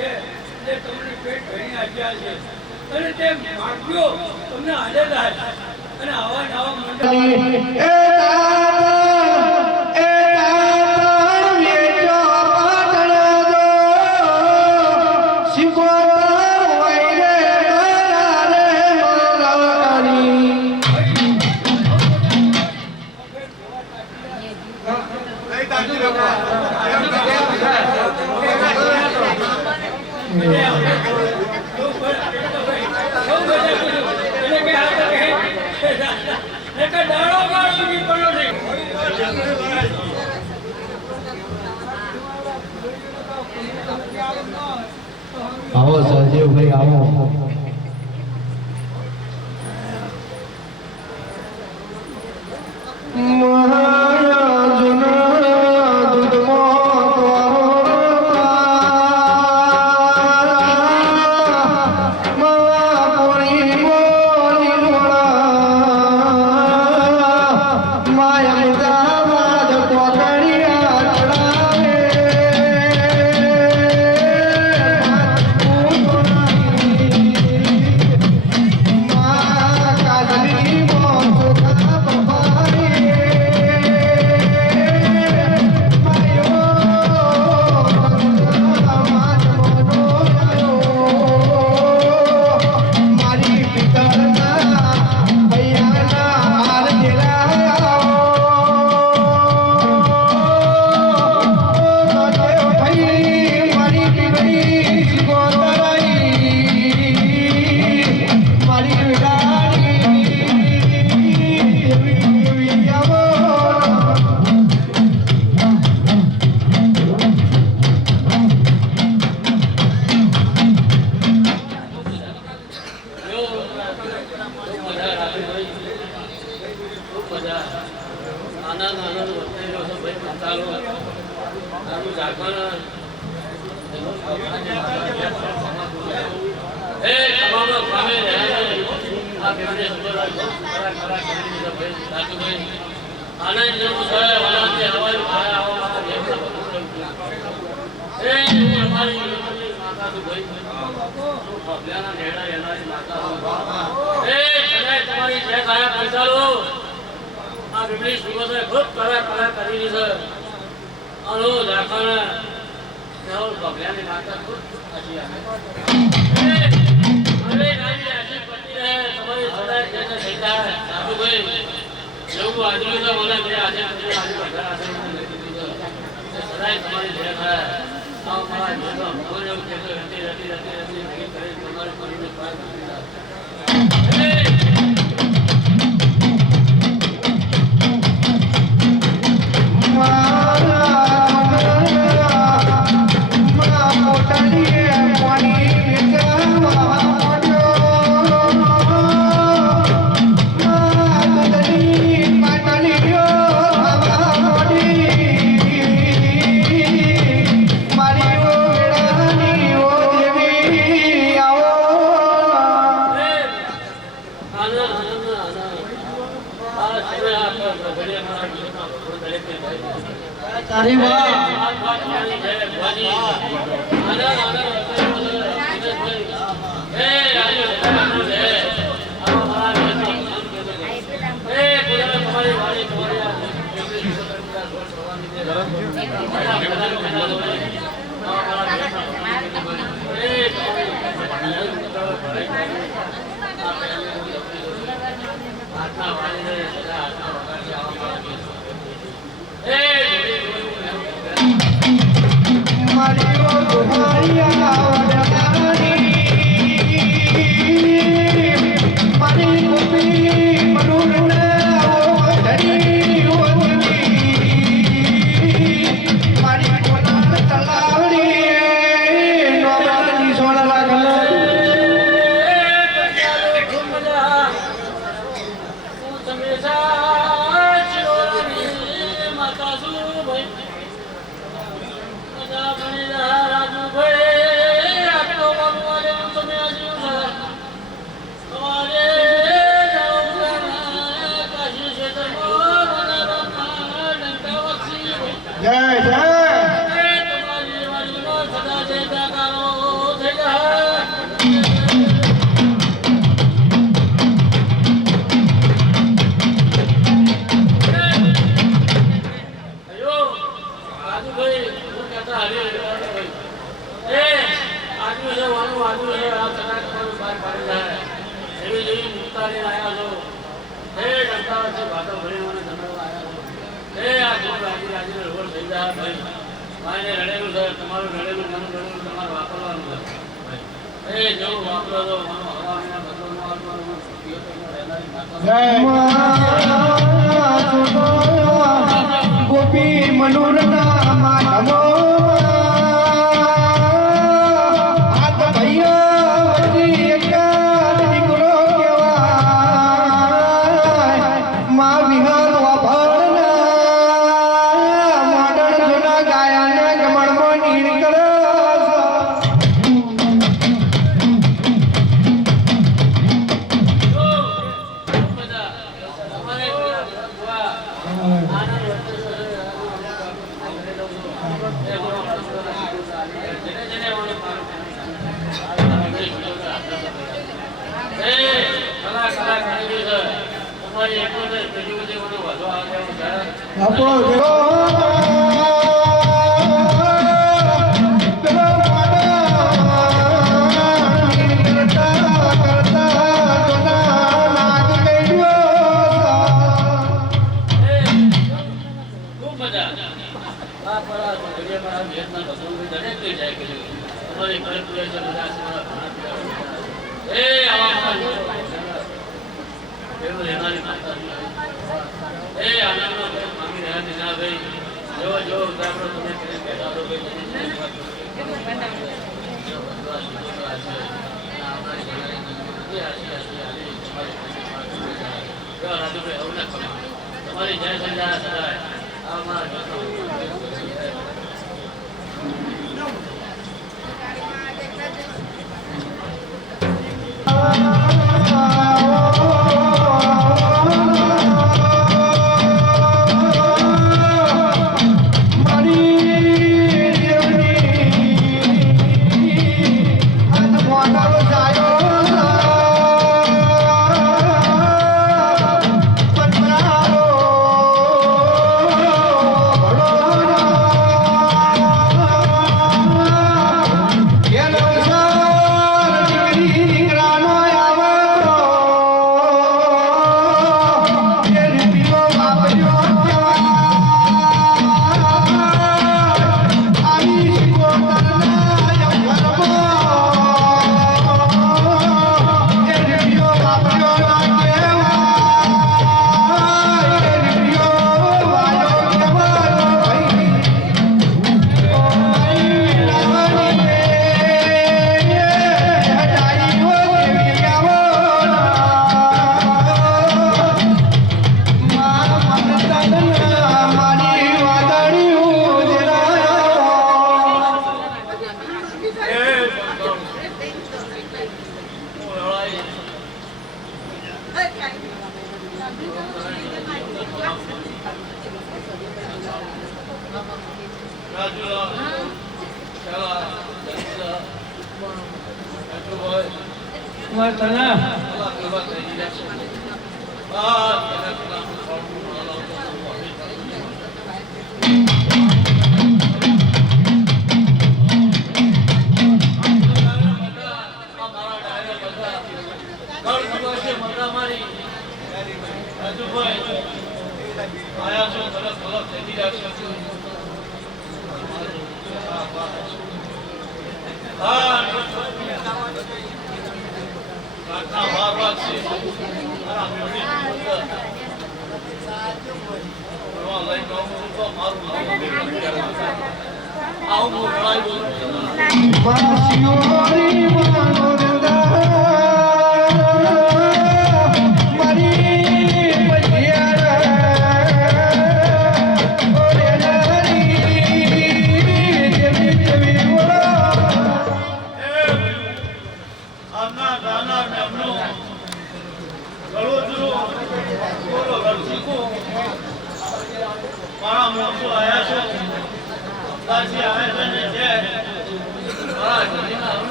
છે તે તમને પેટ ભરીને આપ્યા છે અને તે માગ્યો તમને હાલેલા અને આવા નવા મંડળ આવો સહદેવભાઈ આવો જય જય તમારું રડેલું મન રડેલું તમારે વાપરવાનું છે જો વાપરો તો મનો હવાના બદલમાં ગોપી મનુરના માધમો હાથ ભૈયા વચ્ચે એક દીકરો કહેવાય માં વિહાર વાભરના મોડણ જૂના ગાયાને ગમણમાં નીર કરે તમારી જય સંજા સદાય મારા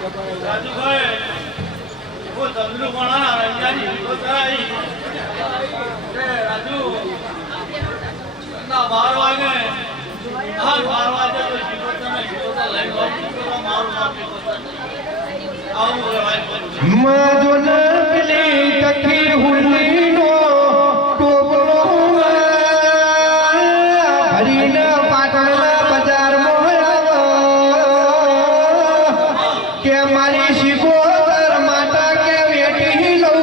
રાજુભાઈ वो तबलू बना रंजानी वो कराई રાજુ ના 12 વાગે હા 12 વાગે તો જીવોતા લઈ ગયો મારું નામ આવું ભાઈ મધુન પેલી તકી હુંડીનો ટોપલો હરીને પાટણના બજારમાં કે મારી શિકોતર માતા કે વેઠી લઉં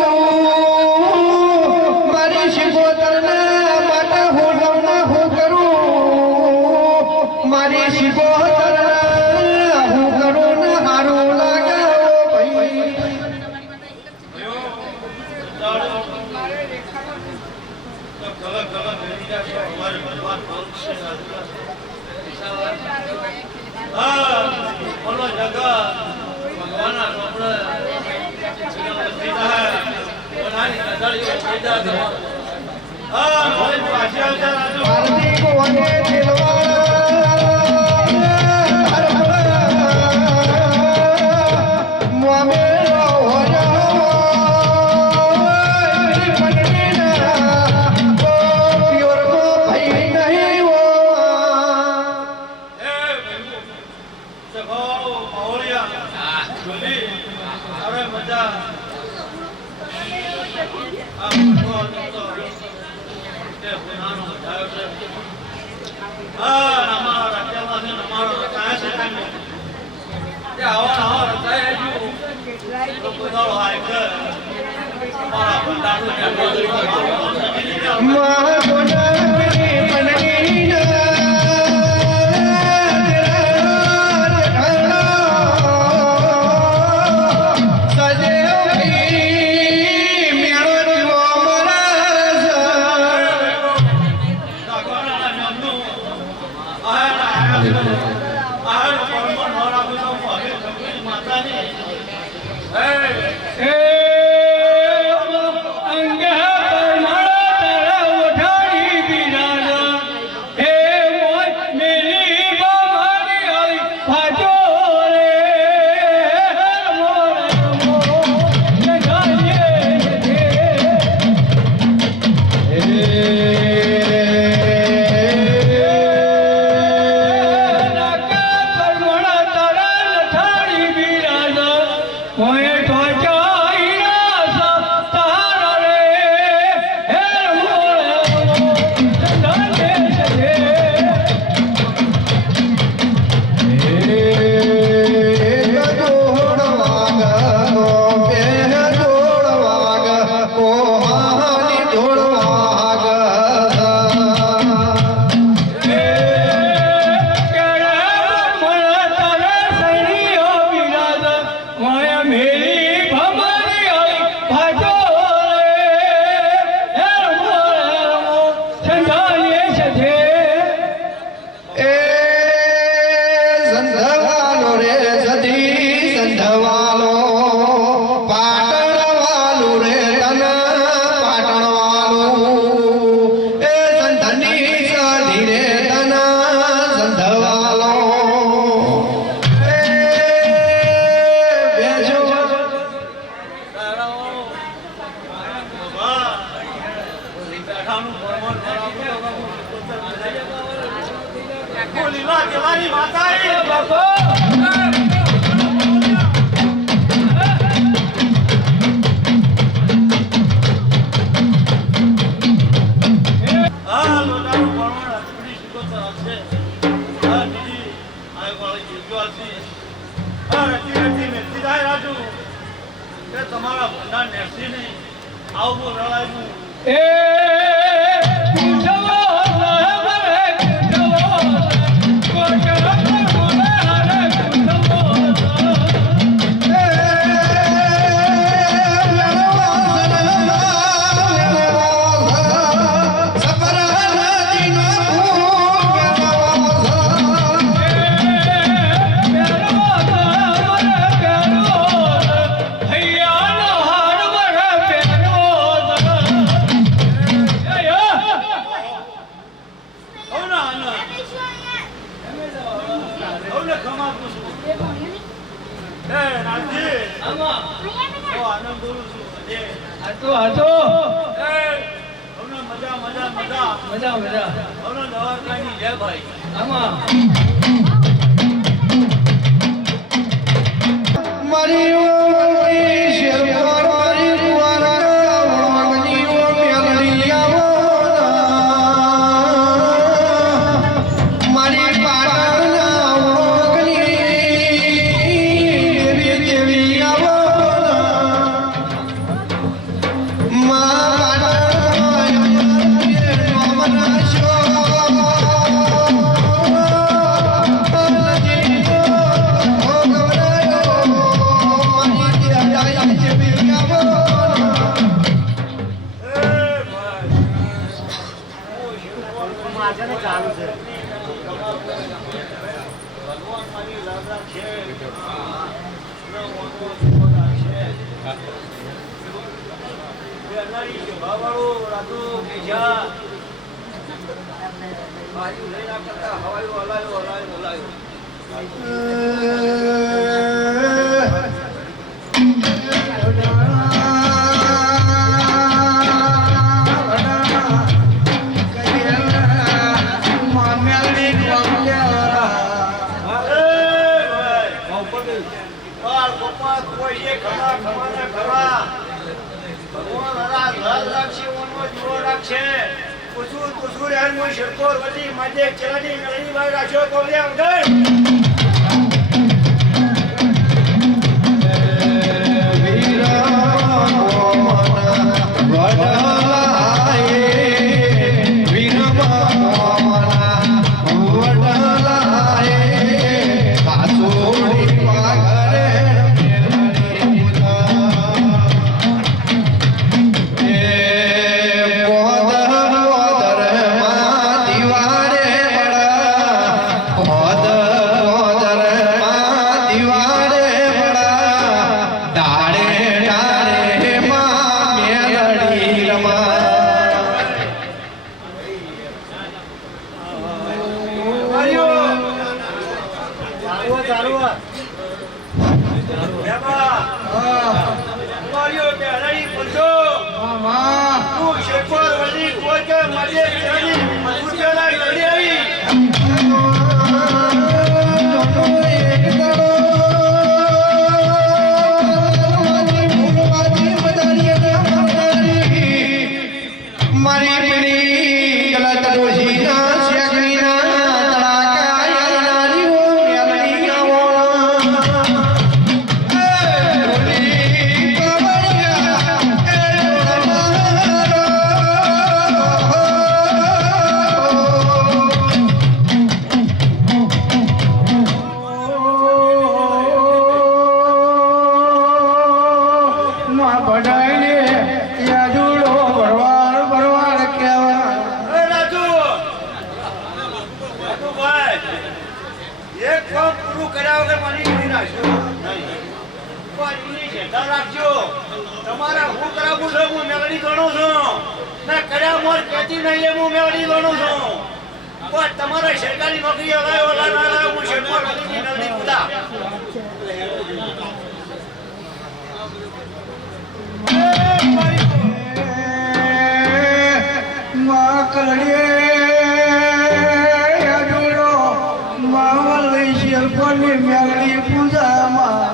મારી શિકોતરના માતા હું તમને હું કરું મારી શિકોતરના હું કરું ને હારું લાગે ભાઈ ગલત ગલત મેરીજા છે અમારી બરબાદ છે હા બોલો જગા ભગવાનના કપડે સીધા બનાની નજરિયો સીધા હા ભાઈ પાછી આવજા રાજુ હાર્દિક વને દિલવા મોમેરો તમારા ભંડાર નેસી નહીં આવું રળાયું હૈયા આમાં બહુ આનંદ કરું છું આજે. હાચો હાચો એ, હમણાં મજા મજા મજા મજા મજા હમણાં દવાખાની છે ભાઈ. આમાં મારી ઓળી શેરવાર મારી કુંવારા વાંગની ઓ મેલડી આવો મારી પાટણના વાંગની દેવી આવો માં ભગવાન મારી રાજા છે. એ અનાળી સભાવાળો રાજો કેજા. બાજુ લઈ ના કરતા હવાયું હલાયું. કોઈ એ ખરા ખવાના ખરા. ભગવાન હરા ઘર રાખશે ઓનો જીવો રાખશે. કુસુર હેર મો શરકોર વટી માજે ચલાની મેળની ભાઈ રાખ્યો કોલે અંગર. મારી પીડી ગલત ડોશીના શેકડીના તડાકા યાલનારી ઓ મેલડી આવો માં બડાઈને યાદુડો ભરવાડ ભરવાડ કહેવાય. એ રાજુ ભાઈ એક કામ પૂરું કર્યા વગર મારી નહીં નાખશો. રાખજો. તમારા હું કરાવું છું હું મેળડી ગણું છું ને કર્યા મોર કેતી નહીં હું મેળડી ગણું છું. પણ તમારા સરકારી નોકરી હલાયો હું શેરપોર મેળડી કુદા. માં કરડીએ યાદુડો માવલ લઈ શેરપોની મેલડી પૂજામાં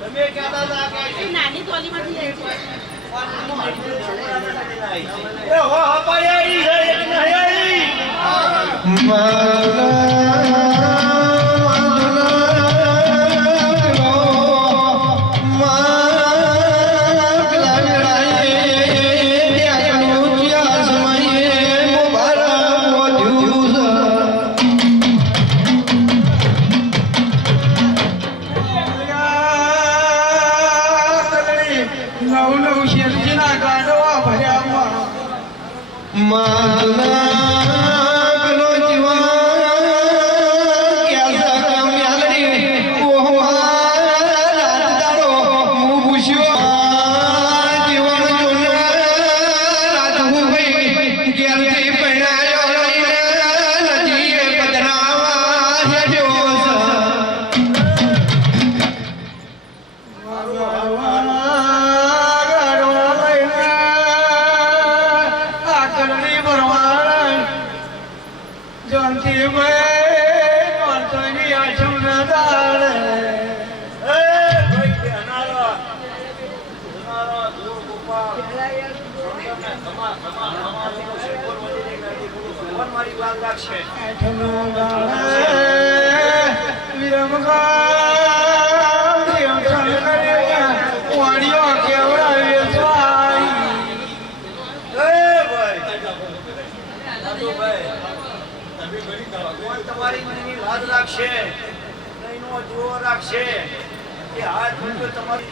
તમે કહેતા હતા કે નાની ટોલીમાંથી જાય છે. એ હો હપાઈ છે એક નહીં આવી મારી વાત રાખશે તમારી મનની લાજ રાખશે નહીનો જોર રાખશે કે હાથ બંધો તમારી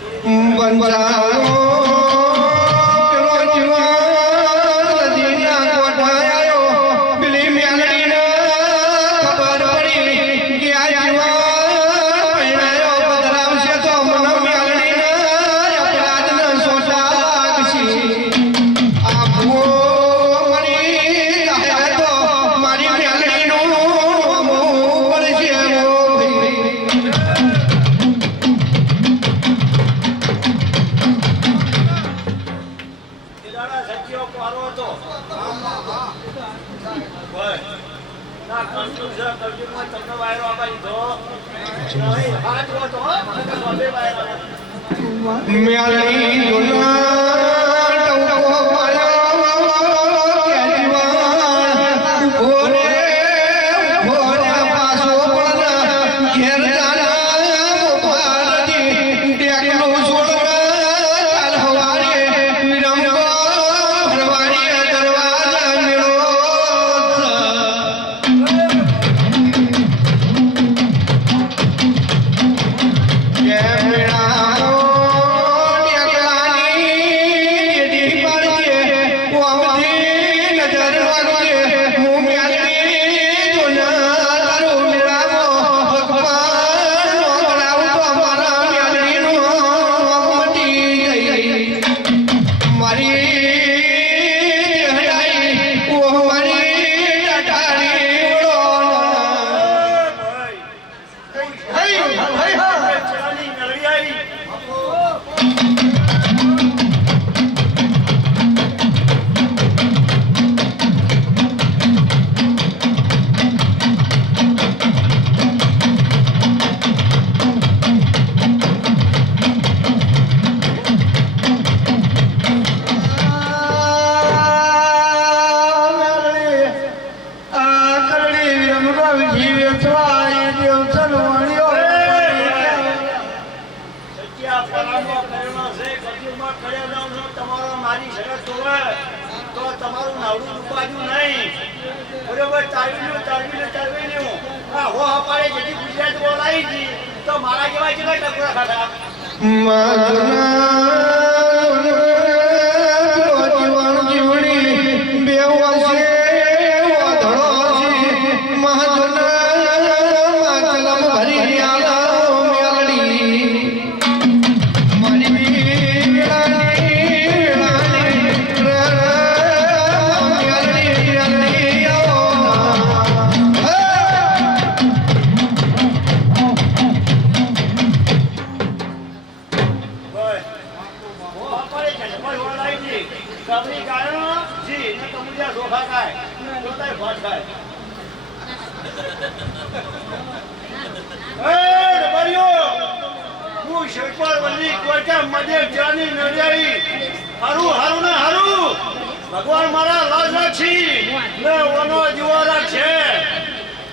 ભગવાન મારા લાજ રાખી ને ઓનો જીવો રાખશે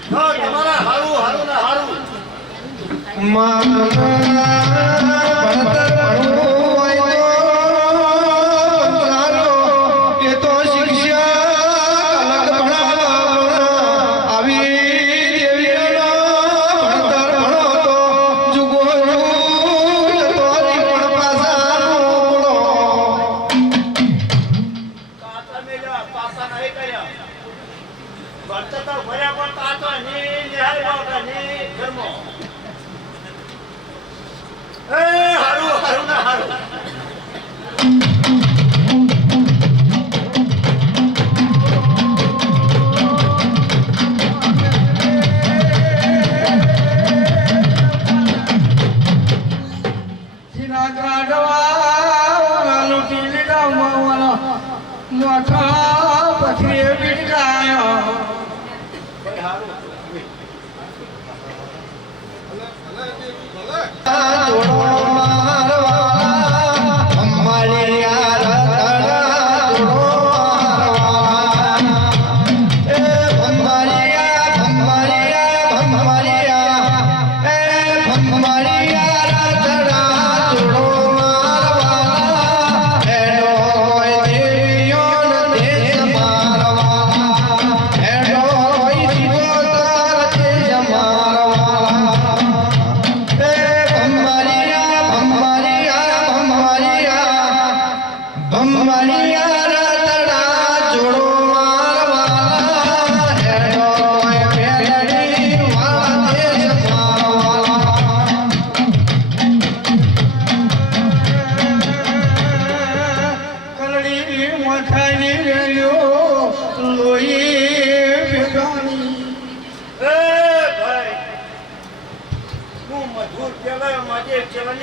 તો તમારા હારું હારું ને હારું પાસા નહીં હારું. સીના કાઢવા લૂંટી લીધા માવાના માથા પથરીએ બીટકાયા ભાઈ હારું.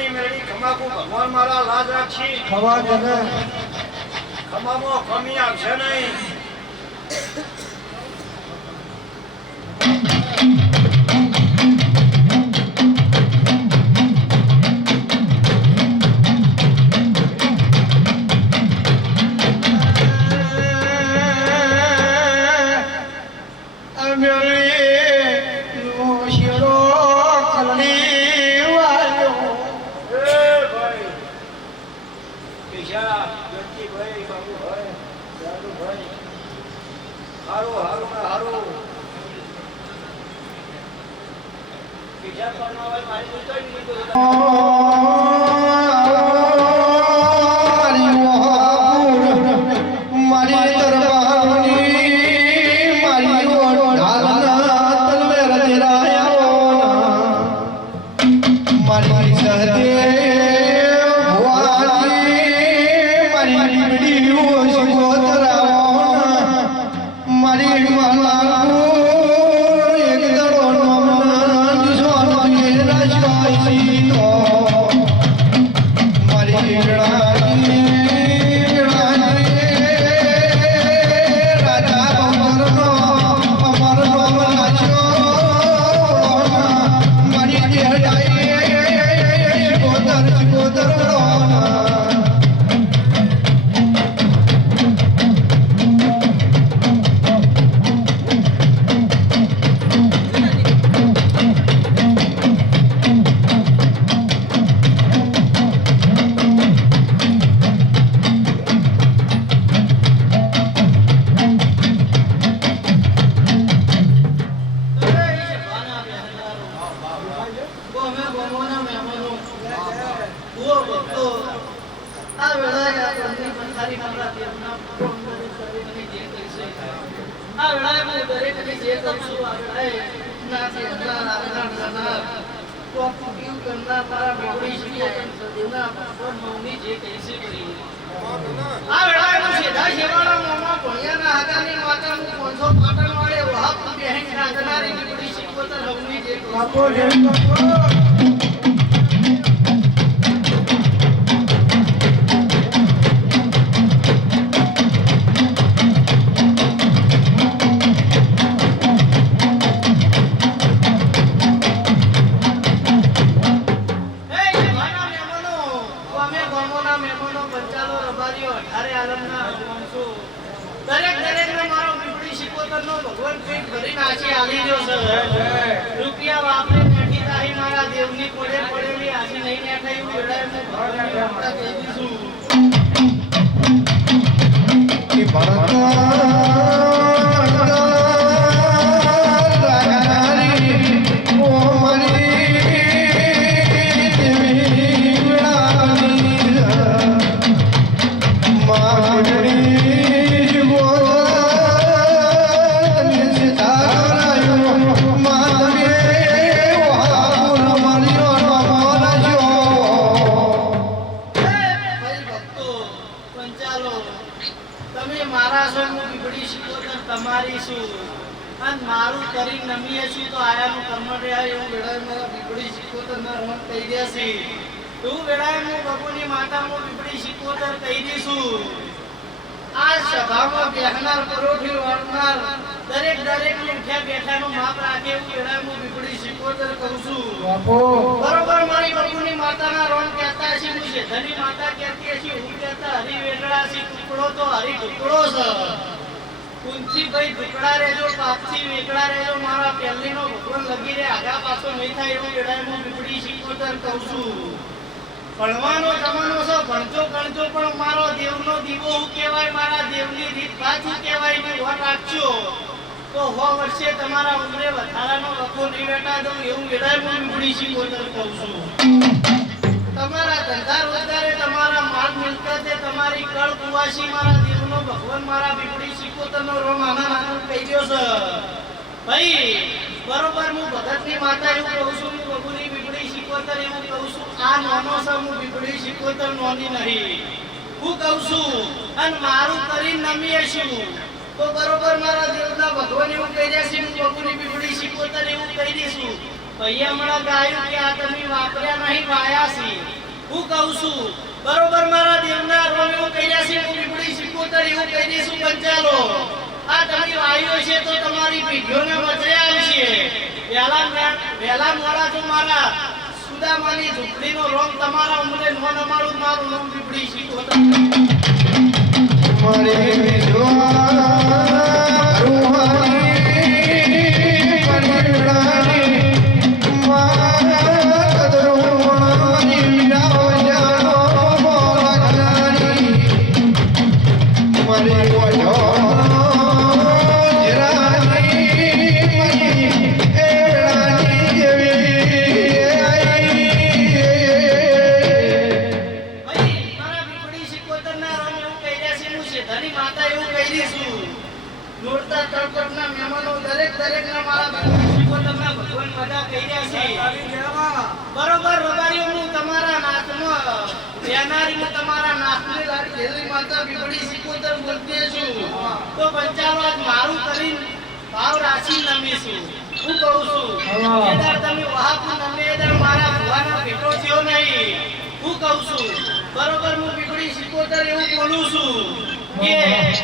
ભગવાન મારા લાજ રાખશી. ખવા દે ખમામાં કમી આવશે નહીં. હારું હારું ને હારું. બીજા પરમાવાય મારી ઉતારી લીધું. મારી દરબારની મારી ઢાલના તલવેર દેરાયા મારી સહદેવ ભુવાજી મારી બીડીઓ શિવોતરાઓ મારી માલાકુ એક દડો નમના દિશવાનો એ રાજવાઈ તો મારી ગણાની રૂપિયા વાપરે નથી તારી મારા દેવની પડે પડેલી આજી નહીં ને થયું વેળાએ નમીએ છું તો આયાનું કર્મ રહ્યા એવું વેળાએ મારા બીપડી સિકોતરના રોન કહી દેશે તું વેળાએ હું બબુની માતા હું બીપડી સિકોતર કહી દઈશું આ સભામાં બેહનાર પરોઠી વાળનાર દરેક નું ઉઠ્યા બેઠાનું માપ રાખે એવું વેળાએ હું બીપડી સિકોતર કહું છું બરોબર મારી બબુની માતાના રોન કહેતા છે હું શેઠની માતા કહેતી હશે હું કહેતા હરી વેગળા છે ટુકડો તો હરી ટુકડો છે કુંથી ભાઈ ટુકડા રહેજો પાપથી વેગળા રહેજો મારા પહેલીનો ભગવાન લગી રે આગા પાછો નહીં થાય એવું વેળાએ હું બીપડી સિકોતર કહું છું ભણવાનો જમાનો છે ભણજો ગણજો પણ મારો દેવનો દીવો હું કહેવાય મારા દેવની રીત પાછું કહેવાય ને વર રાખજો તો 100 વર્ષે તમારા ઉંમરે વધારાનો રખો નહીં વેટા દઉં એવું વેળાએ હું બીપડી સિકોતર કહું છું તમારા ધંધા રોજગારે તમારા માલ મિલકતે તમારી કળ કુવાસી મારા દેવનો ભગવાન મારા બીપડી સિકોતરનો રોમ આનંદ કહી દો છે ભાઈ બરોબર હું ભગતની માતા એવું કહું છું હું બબુની બીપડી સિકોતર એવું કહું છું આ નાનો છે હું બીપડી સિકોતર નોની નહીં હું કહું છું અને મારું કરી નમી છું તો બરોબર મારા દેવના ભગવાન એવું કહી દેશે હું બબુની બીપડી સિકોતર એવું કહી દઈશું ભૈયા હમણાં ગાયું કે આ તમે વાપર્યા નહીં વાયા છે હું કહું છું બરોબર મારા દેવના રોમ એવું કહી દેશે હું બીપડી સિકોતર એવું કહી દઈશું પંચાલો આ તમે વાયુ છે તો તમારી પીઢીઓને વચરે આવશે વેલા મોડા જો મારા સુદામાની ઝૂંપડીનો રોમ તમારા ઉમરે નો નમાડું મારું નામ બીપડી સિકોતર બરોબર રબારીઓનું તમારા નાથમાં બેનારીમાં તમારા નાથને લારી ઘેરી માતા બીપડી સિકોતર બોલતી છું તો પંચાલો આજ મારું કરીને ભાવ રાશિ નમીશું હું કહું છું એદાર તમે વહાપું નમે એદાર મારા ભુવાના ભેટો થયો નહીં હું કહું છું બરોબર હું બીપડી સિકોતર એવું બોલું છું કે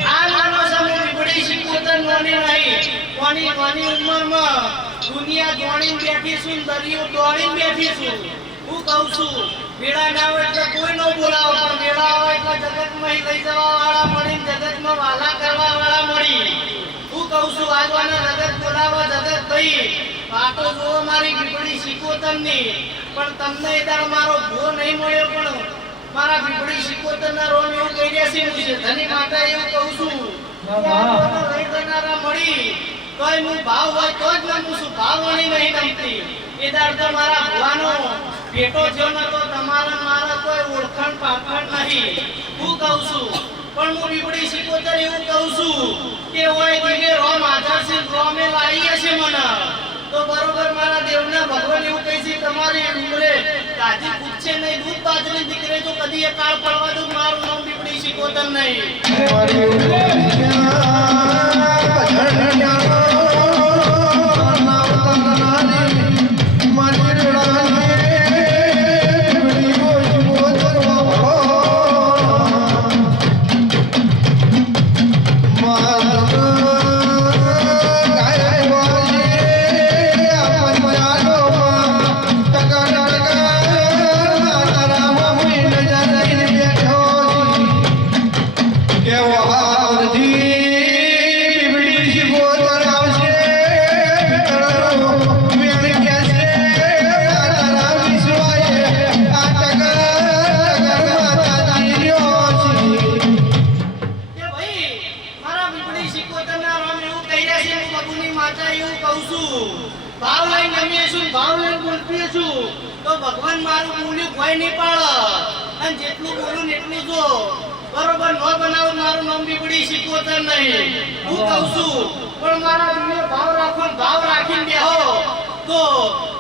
આ નાનો સમૂહ બીપડી સિકોતર નોની નહીં કોની ઉંમરમાં દુનિયા દોડીને બેઠી છું દરિયો દોડીને બેઠી છું હું કહું છું વેળા ના હોય એટલે કોઈ ન બોલાવો પણ વેળા હોય એટલે જગતમાં લઈ જવા વાળા મળી જગતમાં વાલા કરવા વાળા મળી હું કહું છું આજવાના જગત બોલાવા જગત ભાઈ વાતો જોવો મારી બીપડી સિકોતરની પણ તમને એદાર મારો ભો નહીં મળ્યો પણ મારા બીપડી સિકોતરના રોમ એવું કહી દેશે હું ધની માતા એવું કહું છું લઈ જનારા મળી તોય હું ભાવ હોય તો જ નમું છું ભાવ વણી નહીં નમતી એ દાડ તો મારા ભુવાનો ભેટો થયો ન તો તમારા મારા કોઈ ઓળખાણ પાખણ નહીં હું કહું છું પણ હું બીપડી સિકોતર એવું કહું છું કે ઓય દીને રોમ આધાર છે રોમે લાવી હશે મને તો બરોબર મારા દેવના ભગવાન એવું કહે છે તમારી ઉંમરે કાજી પૂછે નહીં દૂધ બાજરી દીકરે તો કદી એ કાળ પડવા દઉં મારું નામ બીપડી સિકોતર નહીં ભગવાન મારું મૂલ્ય કોઈ નહીં પાડે અને જેટલું બોલું એટલું જો બરોબર ન બનાવ મારું નામ બીપડી સિકોતર નહીં હું કહું છું પણ મારા દિલે ભાવ રાખો ભાવ રાખીને બેહો તો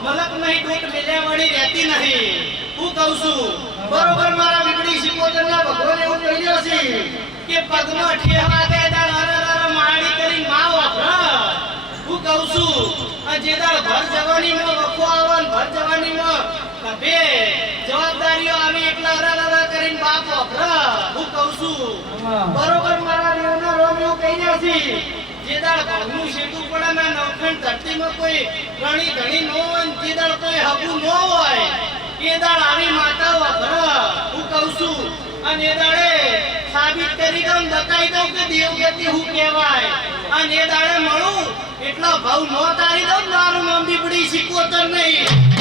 મલક નહીં દોટ મેલ્યા વળી રહેતી નહીં હું કહું છું બરોબર મારા બીપડી સિકોતરના ભગવાન એવું કહ્યું છે કે પગમાં ઠેવા દે દાળ હર માળી કરી માં વાપરા હું કહું છું આ જે દાળ ભર જવાનીમાં વખો આવે ને ભર જવાનીમાં કભે જવાબદારીઓ આવે એકલા અરા કરીને બાપ વખરા હું કહું છું બરોબર મારા દેવના રોમ એવું કહી રહ્યા છે જે દાળ ઘરનું શેતું પડે ને નવખંડ ધરતીમાં કોઈ ગણી ધણી ન હોય ને જે દાળ કોઈ હબું ન હોય એ દાળ આવી માતા વખરા હું કહું છું અને એ દાડે સાબિત કરી દઉં બતાવી દઉં કે દેવગતિ હું કહેવાય અને એ દાડે મળું એટલો ભાવ નો તારી દઉં મારું નામ બીપડી શીખવતર નહીં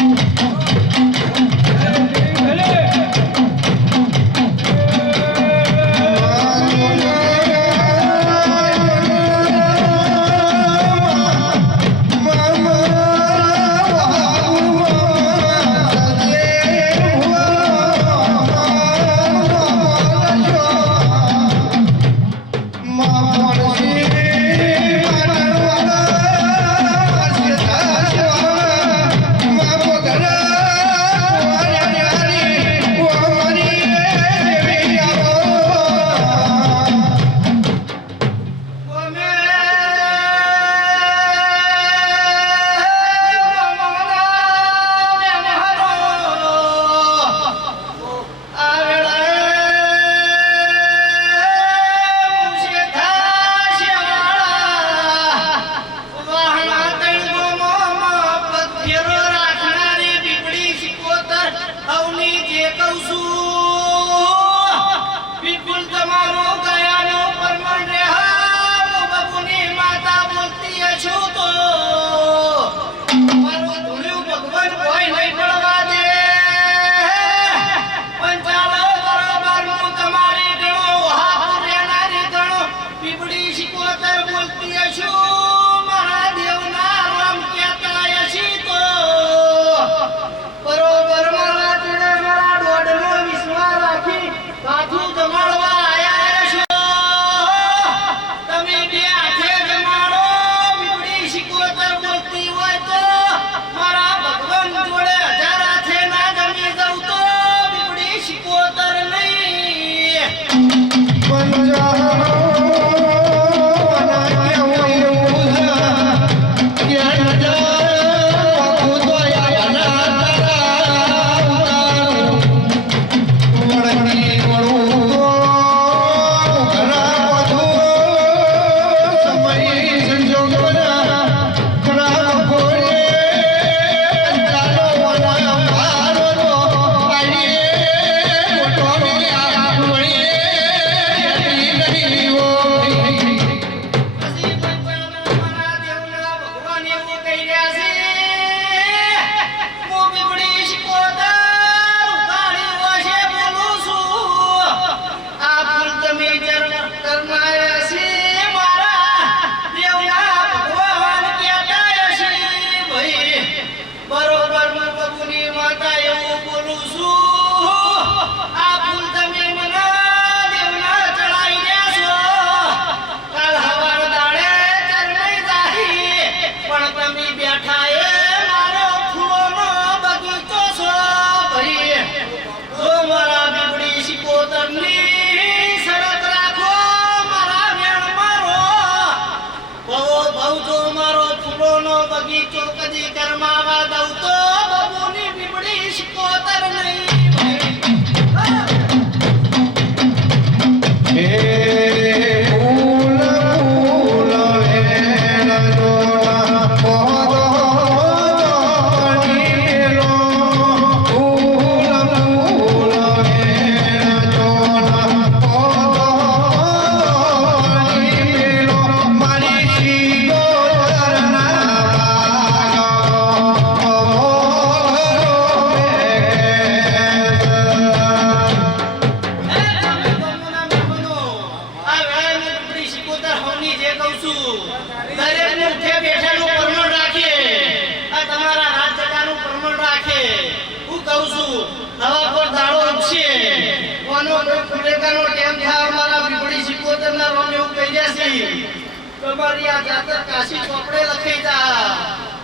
તમારી આ જાતર કાશી ચોપડે લખી જા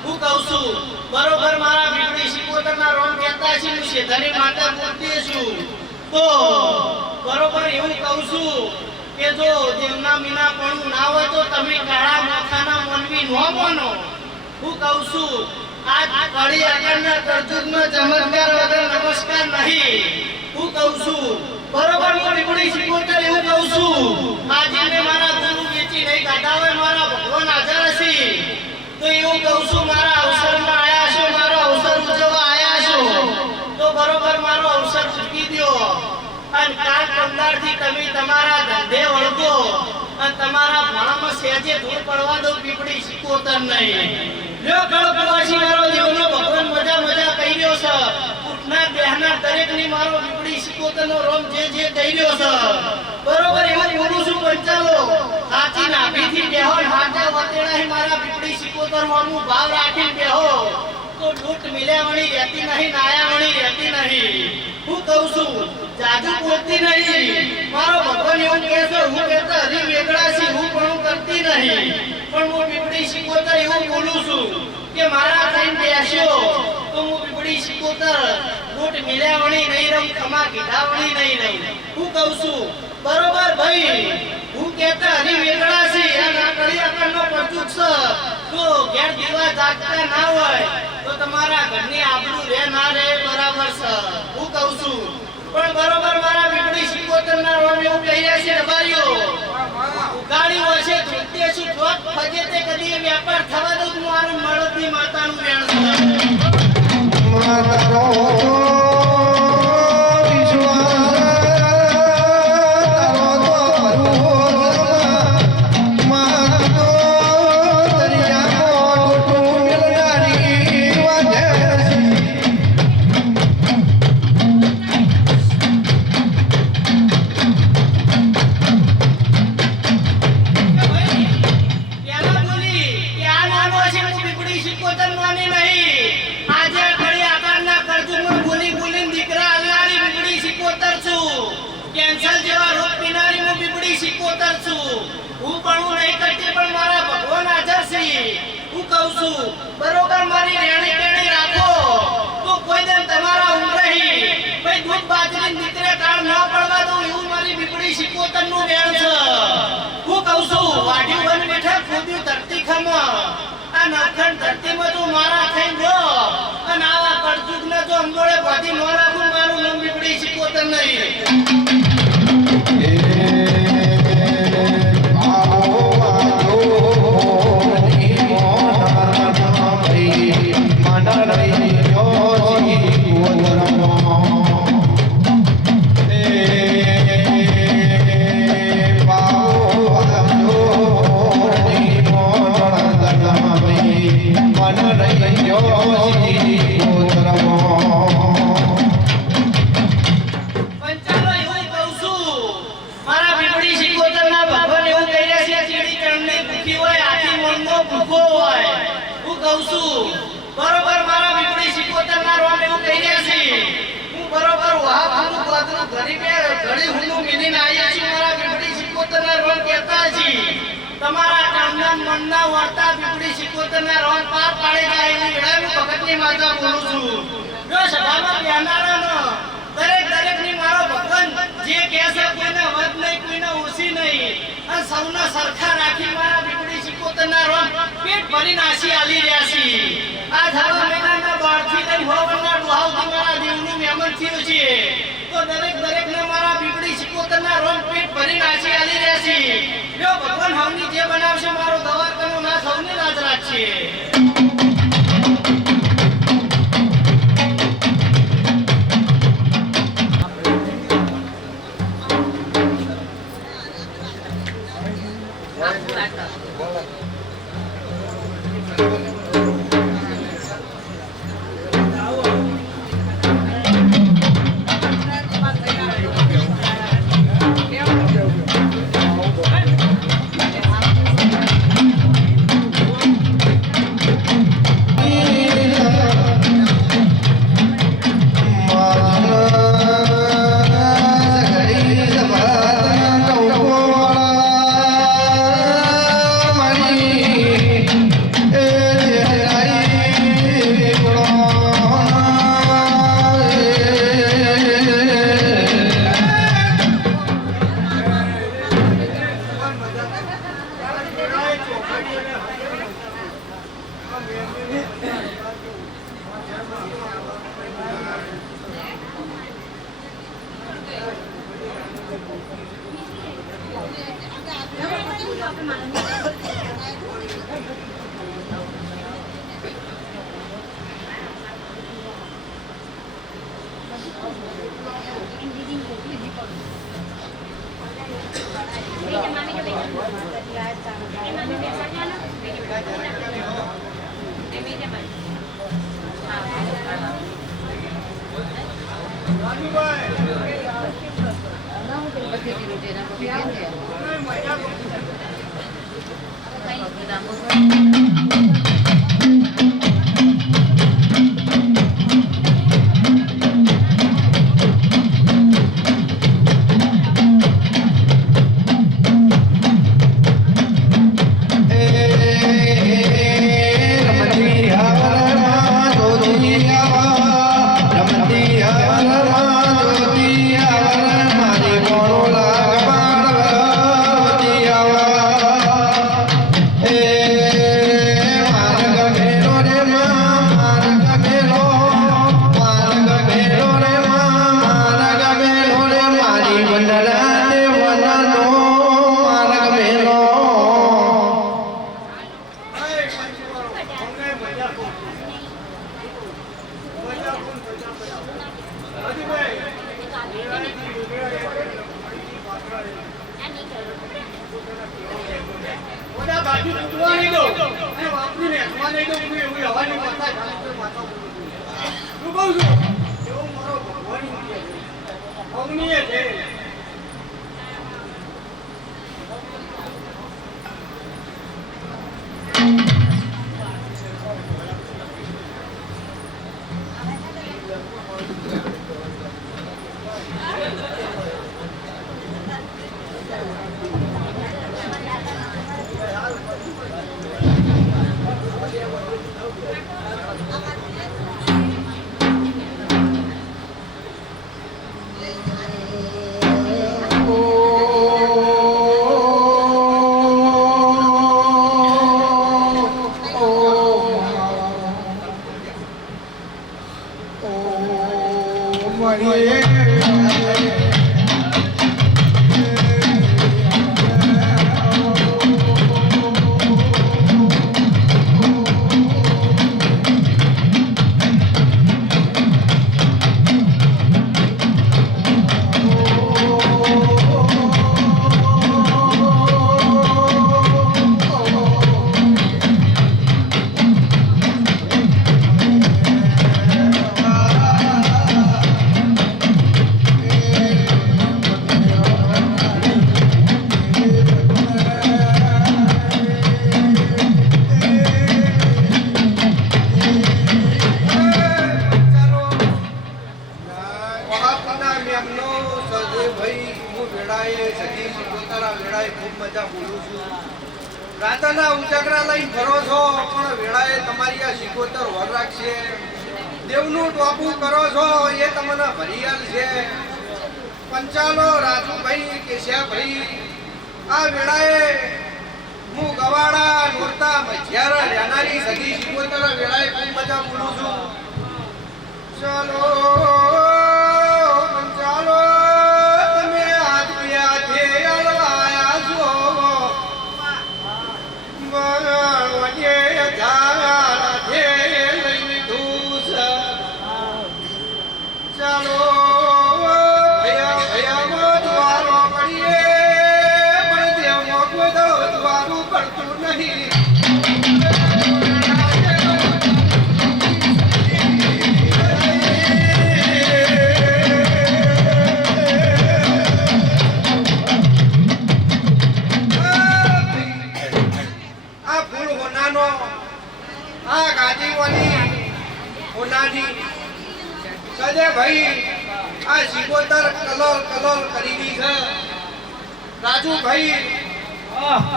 હું કહું છું બરોબર મારા બીપડી શિકોતરના રોમ કહેતા છે હું શેધાની માતા બોલતી છું તો બરોબર એવું કહું છું કે જો દેવના મીના પણ ના હોય તો તમે કાળા માથાના મનવી ન બનો. હું કહું છું આજ કળી આગળના કરજુગનો ચમત્કાર વગર નમસ્કાર નહીં. હું કહું છું બરોબર હું બીપડી શીખોતર એવું કહું છું આજે મેં મારા ગુરુ વેચી નહીં કાઢા હોય મારા ભગવાન હાજર હશે તો એવું કહું છું મારા અવસરમાં આયા છો મારો અવસર ઉજવવા આયા છો તો બરોબર મારો અવસર ઉજવી દો અને કાલ પંદરથી તમે તમારા ધંધે વળગો અને તમારા ભણામાં સહેજે ધૂળ પડવા દો બીપડી શીખોતર નહીં. લ્યો કળકવાસી મારો દેવનો ભગવાન મજા મજા કહી રહ્યો છે. ઉઠનાર બેહનાર દરેકની મારો બીપડી શીખોતરનો રોમ જે જે કહી રહ્યો છે બરોબર એવું બોલું છું. પંચાલો સાચી નાભીથી બેહો ને હાથે વતેડાથી મારા બીપડી શીખોતરમાં હું ભાવ રાખીને બેહો તો લૂંટ મિલ્યાવણી રહેતી નહીં નાયાવણી રહેતી નહીં. હું કહું છું જાજુ બોલતી નહીં. મારો ભગવાન એવું કહે છે હું કહેતા હરી વેગળા છે હું પણ કરતી નહીં પણ હું બીપડી શીખોતર એવું બોલું છું કે મારા થઈને બેસ્યો તો હું બીપડી શીખોતર લૂંટ મિલ્યાવણી નહીં રહું ખમા કીધાવણી નહીં રહું. હું કહું છું બરોબર ભાઈ હું કહેતા હરી વેગળા છે આ કળી આગળનો પરચુક છે તો ઘેર દીવા જાગતા ના હોય તો તમારા ઘરની આબરૂ રે ના રે બરાબર છે. હું કહું છું પણ બરોબર મારા બીપડી શીખોતરના રોમ એવું કહી રહ્યા છે રબારીઓ ઉગાડી વર્ષે ધોતે છું ધોત ફજે તે કદી વ્યાપાર થવા દઉં મારું મળદની માતાનું વેણ છે. માતારો બરોબર મારી રેણી કેણી રાખો તો કોઈ દિન તમારા ઉમરહી ભાઈ દૂધ બાજરી નીકળે કાળ ન પડવા દઉં એવું મારી બીપડી શીખોતર નું વેણ છે. હું કહું છું વાઢ્યું બન બેઠા ખોદ્યું ધરતી ખમ આ નાખણ ધરતીમાં જો મારા થઈ ગયો અને આવા કરજુગ ને જો અંબોળે બાધી ન રાખું મારું નામ બીપડી શીખોતર નહીં. બરોબર મારા બીપડી શીખોતરના રોમ એવું કહી રહ્યા છે હું બરોબર વાહ હું બાદનું ઘડી હું મિલીને આવ્યા છું મારા બીપડી શીખોતરના રોમ કહેતા છે તમારા કામના મનના વર્તા બીપડી શીખોતરના રોમ પાર પાડી જાય એની વેળાનું ભગતની માતા બોલું છું. જો સભામાં બેહનારાનો દરેકની મારો ભગવાન જે કહે છે કોઈને વધ નહીં કોઈને ઓછી નહીં અને સૌના સરખા રાખી મારા બીપડી શીખોતરના રોમ પેટ ભરી નાસી આલી રહ્યા છે. આ ધારા મહિનાના 12 થી લઈ હોવરના ડુહાવ મારા દેવનું મહેમાન થયું છે તો દરેકને મારા બીપડી શીખોતરના રોમ પેટ ભરી નાસી આલી રહ્યા છે. જો ભગવાન હવની જે બનાવશે મારો દવાખાનો ના સૌને લાજ રાખશે. રાતાના ઉજાગરા લઈને ફરો છો પણ વેળાએ તમારી આ શિકોતર વર રાખશે. દેવનું ટોપું કરો છો એ તમને ભરિયાલ છે. પંચાલો રાજુભાઈ કેશિયાભાઈ આ વેળાએ હું ગવાડા નોરતા મજિયારા રહેનારી સગી શિકોતર વેળાએ ખૂબ મજા બોલું છું. ચાલો પંચાલો તમે હાથ પ્યાથે અળવાયા છો. ચાલો ભયા ભયા દ્વારો કરીએ પણ દેવમાં કોઈ દ્વારું પડતું નહીં. ભાઈ આ શિકોતર કલોલ કલોલ કરી છે. રાજુભાઈ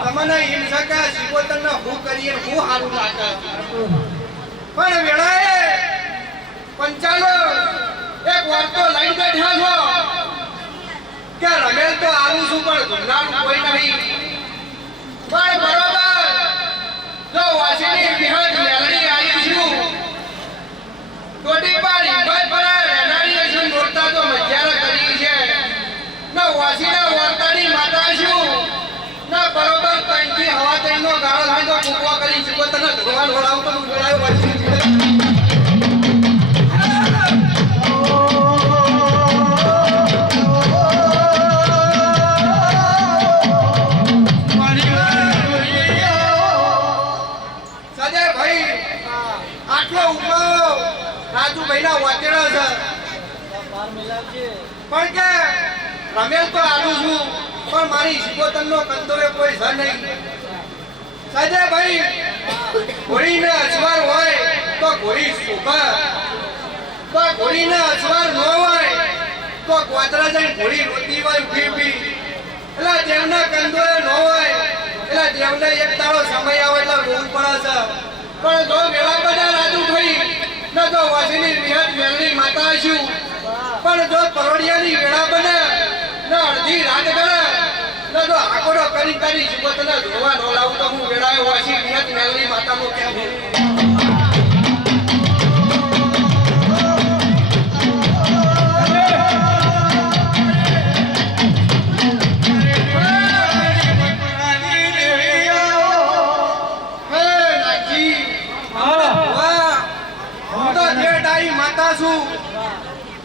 તમને એમ છે કે શિકોતર ને હું કરીએ હું સારું લાગે પણ વેળાએ પંચાલો એક વાર્તો લઈ બેઠા છો કે રમેલ તો આવું છું પણ ગુમનારું કોઈ નહીં. પણ બરોબર જો વાસીની વિહજ મેલડી આવી છું ટોટી પાડી બસ ભરા રહેનારી છું નોરતા તો મજારા કરી છે ન વાસીના વાર્તાની માતા છું ન બરોબર કઈ ગાળો થાય તો કૂકવા કરી શિકોતરને ભગવાન વળાવતો હું વેળાએ વાંચી રાજુભાઈના વાકેડા છે પણ કે રમેશ તો આલું છું પણ મારી શિકોતરનો કંદોએ કોઈ છે નહીં સાજયભાઈ ઘોડીને અસવાર હોય તો ઘોડી સુભા તો ઘોડીને અસવાર ન હોય તો ગોતરા જઈને ઘોડી રોતી હોય ઉભી ઉભી એટલે દેવના કંદોએ ન હોય એટલે દેવને એક તાળો સમય આવે એટલે રોવું પડે છે પણ જો વેળા બધા રાજુભાઈ ન તો વાસીની વિહત મેલની માતા છું પણ જો પરોડિયાની વેળા બને ન અડધી રાત કરે ન તો આકોડો કરી કરી શિકોતરને ધોવા ન લાવું તો હું વેળાએ વાસી વિહત મેલની માતાનો કેમ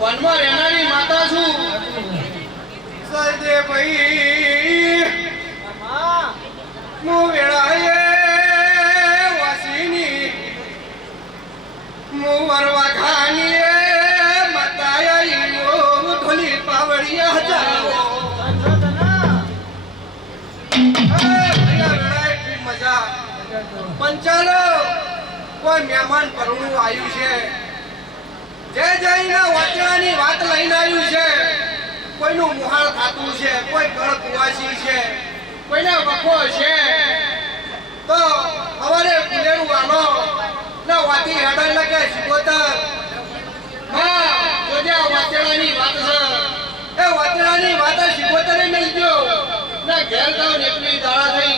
વનમાં રહેનારી માતા છું સજયભાઈ હું વેળાએ વાસીની હું વરવા ખાની માતા ધોલી પાવડિયા જાઓ મજા પંચાલો કોઈ મહેમાન પરણું આવ્યું છે જય જયના વાચવાની વાત લઈને આવ્યું છે કોઈનું મુહાળ ખાતું છે કોઈ ગળ કુવાસી છે કોઈને વખો છે તો હવારે ફુલેરું આનો ના વાતી હેડલ લગે શિકોતર હા જોજે વાચવાની વાત છે એ વાચવાની વાત શિકોતરે મેલજો ના ઘેર જાવ એકલી દાડા થઈ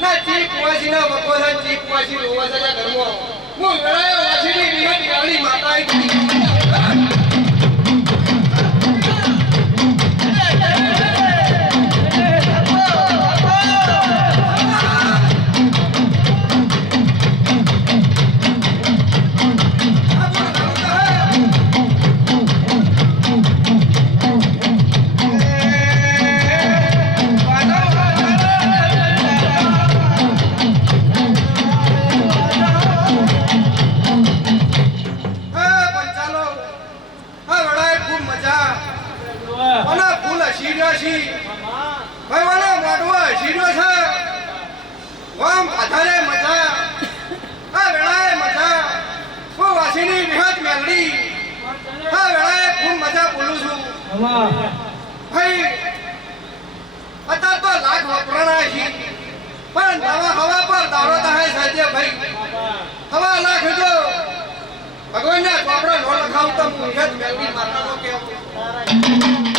ના ચીક કુવાસીના વખો છે ચીક કુવાસી રોવા છે ઘરમાં હું વેળાએ વાસીની વિહત ગાળી માતા આવી ભાઈ અત્યારે તો લાખ વપરાણા છે પણ હવા પર દાડો થાય સાજે ભાઈ હવા લાખ જો ભગવાનના ચોપડા નો લખાવતો મુખત મેલવી માતાનો કેવું